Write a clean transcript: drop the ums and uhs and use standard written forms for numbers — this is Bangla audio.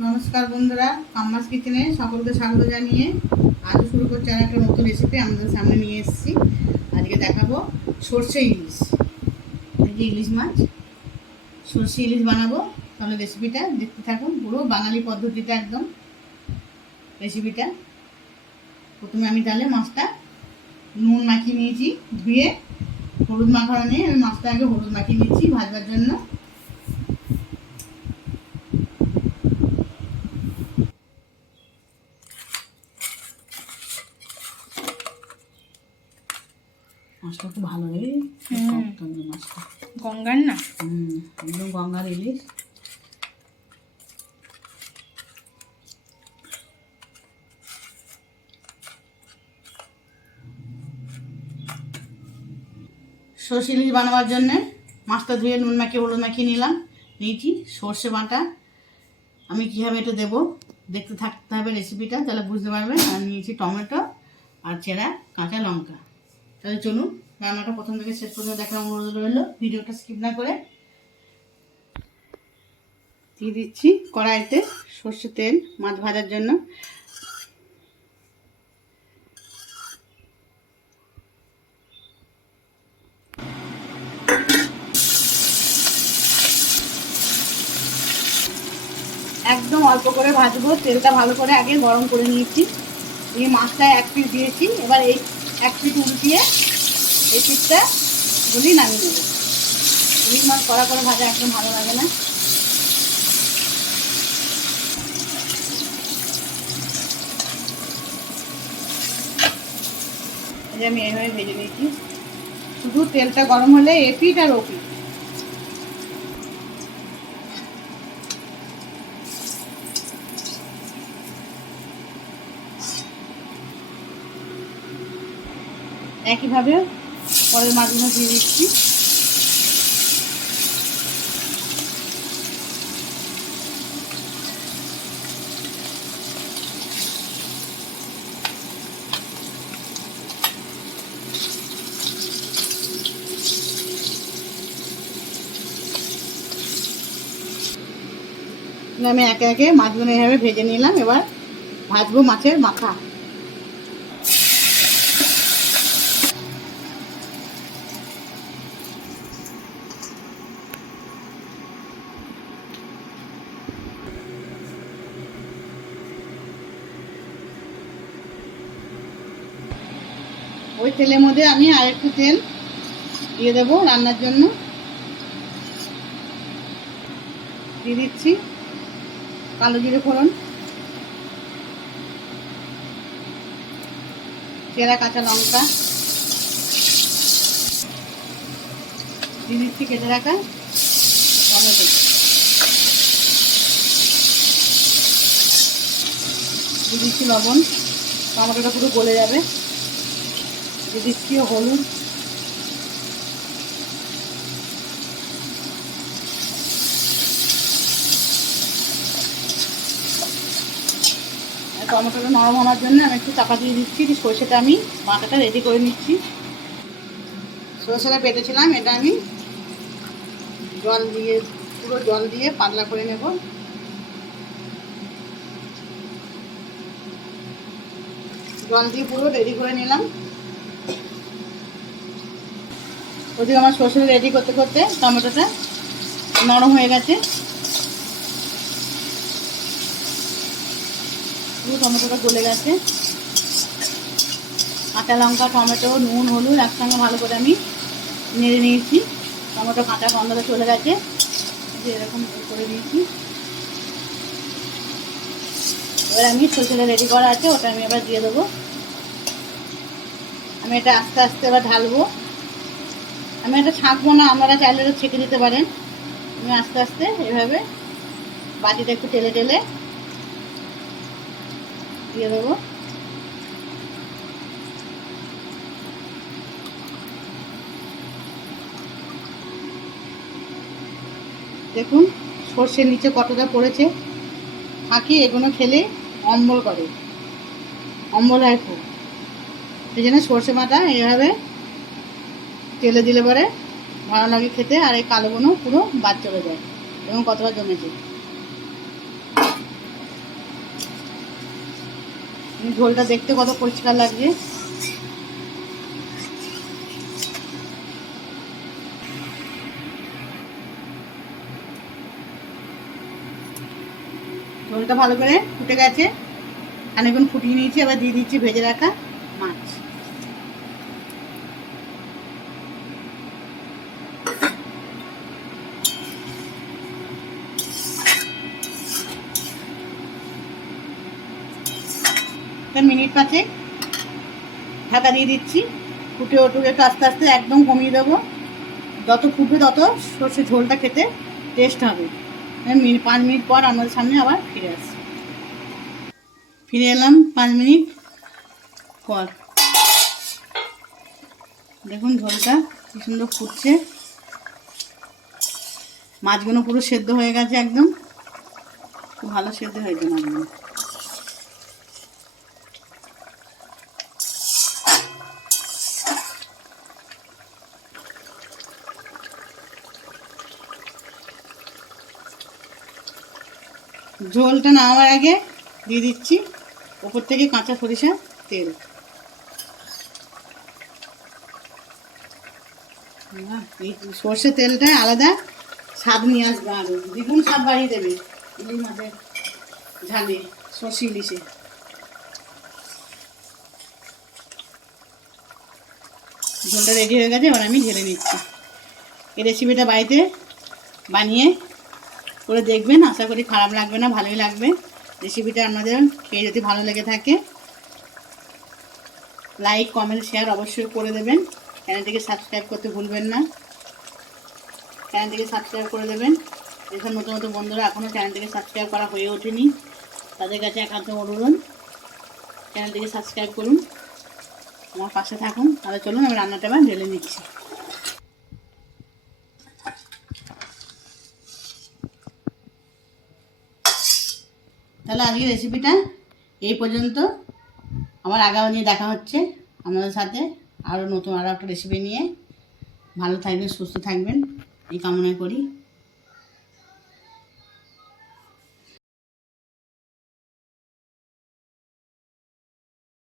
নমস্কার বন্ধুরা, কাম্মাস কিচেনে সকলকে স্বাগত জানিয়ে আজ শুরু করছি আর একটা নতুন রেসিপি আমাদের সামনে নিয়ে এসেছি। আজকে দেখাবো সর্ষে ইলিশ। এই যে ইলিশ মাছ, সর্ষে ইলিশ বানাবো। তাহলে রেসিপিটা দেখতে থাকুন, পুরো বাঙালি পদ্ধতিটা একদম রেসিপিটা। প্রথমে আমি তাহলে মাছটা নুন মাখিয়ে নিয়েছি, ধুয়ে হলুদ মাখানো নিয়ে আমি মাছটা আগে হলুদ মাখিয়ে নিচ্ছি ভাজবার জন্য। মাছটা খুব ভালো রে, মাছটা গঙ্গার না, একদম গঙ্গার ইলিশ। সর্ষে ইলিশ বানাবার জন্যে মাছটা ধুয়ে নুন মাখিয়ে হলুদ মাখিয়ে নিয়েছি সর্ষে বাটা। আমি কীভাবে এটা দেবো দেখতে থাকতে হবে রেসিপিটা, তাহলে বুঝতে পারবেন। আর নিয়েছি টমেটো আর চেরা কাঁচা লঙ্কা। তাহলে চলুন রান্নাটা প্রথম থেকে শেষ পর্যন্ত দেখার অনুরোধ রইল, ভিডিওটা স্কিপ না করে। দিয়ে দিচ্ছি কড়াইতে সর্ষে তেল মাছ ভাজার জন্য। একদম অল্প করে ভাজবো, তেলটা ভালো করে আগে গরম করে নিয়েছি। এই মাছটা এক পিস দিয়েছি, এবার এই এক পিস উল্টিয়ে এই পিসটা গুলি নামিয়ে নেব। ইলিশ মাছ কড়া করে ভাজা একদম ভালো লাগে না। এই যে আমি এইভাবে ভেজে নিয়েছি, শুধু তেলটা গরম হলে এ পিঠ আর ও পিঠ। একইভাবে পরের মাছগুলো দিয়ে দিচ্ছি। আমি একে একে মাছগুলো এভাবে ভেজে নিলাম। এবার ভাজবো মাছের মাথা। ওই তেলের মধ্যে আমি আর একটু তেল দিয়ে দেবো রান্নার জন্য। দিয়ে দিচ্ছি কালো জিরে ফোড়ন, চেরা কাঁচা লঙ্কা, দিয়ে দিচ্ছি কেটে রাখা টমেটো, দিয়ে দিচ্ছি লবণ, টমেটোটা পুরো গলে যাবে। দিয়ে দিচ্ছি হলুদ, টমেটোটা নরম হওয়ার জন্য আমি একটু চাপা দিয়ে দিচ্ছি। সরষেটা আমি বাটাটা রেডি করে নিচ্ছি। সরষেটা পেটেছিলাম, এটা আমি জল দিয়ে পুরো জল দিয়ে পাতলা করে নেব। জল দিয়ে পুরো রেডি করে নিলাম। ওদিকে আমার সরষেটা রেডি করতে করতে টমেটোটা নরম হয়ে গেছে। পুরো টমেটোটা গলে গেছে। কাঁচা লঙ্কা, টমেটো, নুন, হলুদ একসঙ্গে ভালো করে আমি নেড়ে নিয়েছি। টমেটো কাঁচা গন্ধটা চলে গেছে, যে এরকম করে দিয়েছি। এবার আমি সরষেটা রেডি করা আছে, ওটা আমি এবার দিয়ে দেবো। আমি এটা আস্তে আস্তে এবার ঢালবো। আমি এটা ছাঁকবো না, আপনারা চাইলে এটা ছেঁকে দিতে পারেন। আমি আস্তে আস্তে এভাবে বাটিটা একটু টেলে টেলে দিয়ে দেবো। দেখুন সর্ষের নিচে কতটা পড়েছে। ফাঁকি এগুলো খেলে অম্বল করে, অম্বল হয় খুব। সেই জন্য সর্ষে বাটা এইভাবে তেলে দিলে পরে ভালো লাগে খেতে। আর এই কালোগুলো পুরো বাদ চলে যায় এবং কতটা জমেছে। ঝোলটা দেখতে কত পরিষ্কার লাগছে। ঝোলটা ভালো করে ফুটে গেছে, খানিকক্ষণ ফুটিয়ে নিয়েছি। এবার দিয়ে দিচ্ছি ভেজে রাখা মাছ। মিনিট 5 ঢাকা দিয়ে দিচ্ছি। ফুটে উঠুক একটু আস্তে আস্তে, একদম কমিয়ে দেবো। যত ফুটবে তত সর্ষে ঝোলটা খেতে টেস্ট হবে। 5 মিনিট পর আমাদের সামনে আবার ফিরে আসছি। ফিরে এলাম 5 মিনিট পর। দেখুন ঝোলটা কি সুন্দর ফুটছে, মাছগুলো পুরো সেদ্ধ হয়ে গেছে, একদম খুব ভালো সেদ্ধ হয়েছে মাছগুলো। ঝোলটা নামাবার আগে দিয়ে দিচ্ছি ওপর থেকে কাঁচা সরিষার তেল। এই সর্ষের তেলটা আলাদা স্বাদ নিয়ে আসবে, আরো দ্বিগুণ স্বাদ বাড়িয়ে দেবে ইলিশ মাছের ঝালে, সর্ষে ইলিশে। ঝোলটা রেডি হয়ে গেছে, এবার আমি ঢেলে নিচ্ছি। এই রেসিপিটা বাড়িতে বানিয়ে করে দেখবেন, আশা করি খারাপ লাগবে না, ভালোই লাগবে। রেসিপিটা আপনাদের খেয়ে যদি ভালো লেগে থাকে লাইক কমেন্ট শেয়ার অবশ্যই করে দেবেন। চ্যানেলটিকে সাবস্ক্রাইব করতে ভুলবেন না, চ্যানেলটিকে সাবস্ক্রাইব করে দেবেন। যেসব নতুন নতুন বন্ধুরা এখনও চ্যানেলটিকে সাবস্ক্রাইব করা হয়ে ওঠেনি তাদের কাছে একান্ত অনুরোধ, চ্যানেলটিকে সাবস্ক্রাইব করুন, আমার পাশে থাকুন। তাহলে চলুন আমি রান্নাটা এবার ঢেলে নিচ্ছি। তাহলে আজকের রেসিপিটা এই পর্যন্ত। আমার আগামী নিয়ে দেখা হচ্ছে আপনাদের সাথে আরও নতুন আরও একটা রেসিপি নিয়ে। ভালো থাকবেন, সুস্থ থাকবেন এই কামনা করি।